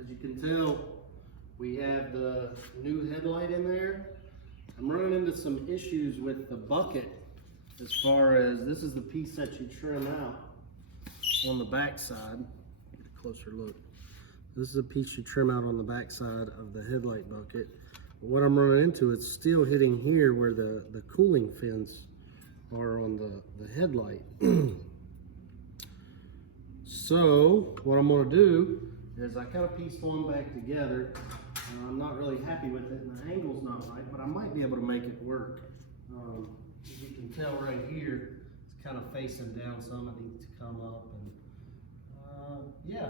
As you can tell, we have the new headlight in there. I'm running into some issues with the bucket as far as this is the piece that you trim out on the back side. Get a closer look. This is a piece you trim out on the back side of the headlight bucket. But what I'm running into, it's still hitting here where the cooling fins are on the headlight. So what I'm going to do is I kind of pieced one back together. I'm not really happy with it, and the angle's not right, but I might be able to make it work. As you can tell right here, it's kind of facing down some. It needs to come up, and yeah.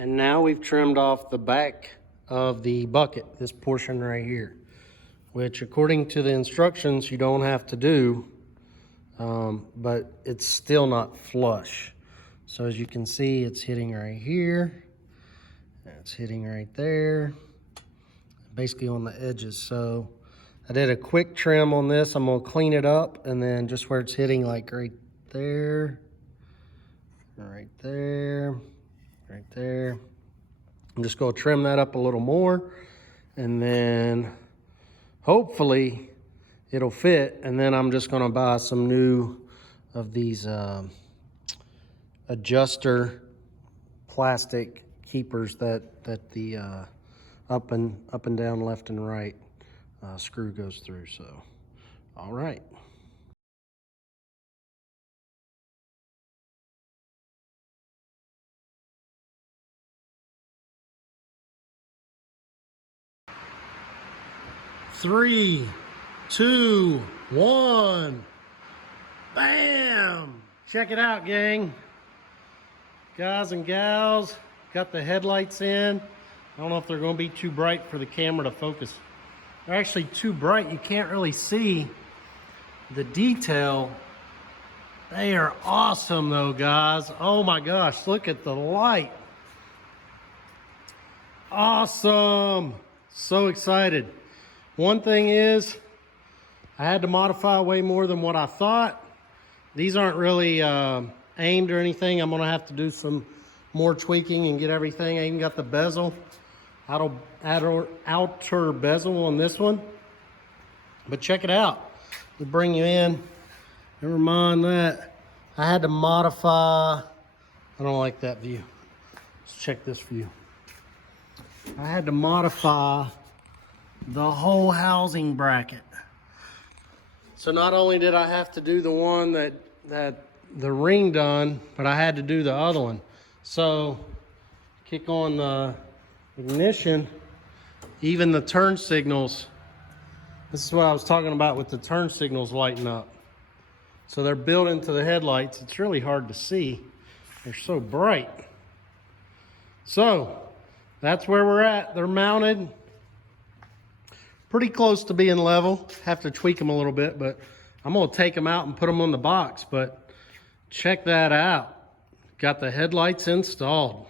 And now we've trimmed off the back of the bucket, this portion right here, which according to the instructions, you don't have to do, but it's still not flush. So as you can see, it's hitting right here, it's hitting right there, basically on the edges. So I did a quick trim on this. I'm gonna clean it up, and then just where it's hitting, like right there, right there, right there. I'm just going to trim that up a little more, and then hopefully it'll fit. And then I'm just going to buy some new of these adjuster plastic keepers that the up and down, left and right screw goes through. So, all right. Three, two, one, bam! Check it out, gang. Guys and gals, got the headlights in. I don't know if they're gonna be too bright for the camera to focus. They're actually too bright. You can't really see the detail. They are awesome though, guys. Oh my gosh, look at the light. Awesome. So excited. One thing is, I had to modify way more than what I thought. These aren't really aimed or anything. I'm gonna have to do some more tweaking and get everything. I even got the bezel, outer bezel on this one. But check it out. To bring you in, never mind that. I had to modify, I don't like that view. Let's check this view. I had to modify the whole housing bracket. So not only did I have to do the one that the ring done, but I had to do the other one. So kick on the ignition, even the turn signals. This is what I was talking about with the turn signals lighting up. So they're built into the headlights. It's really hard to see. They're so bright. So that's where we're at. They're mounted pretty close to being level. Have to tweak them a little bit, but I'm gonna take them out and put them on the box. But check that out. Got the headlights installed.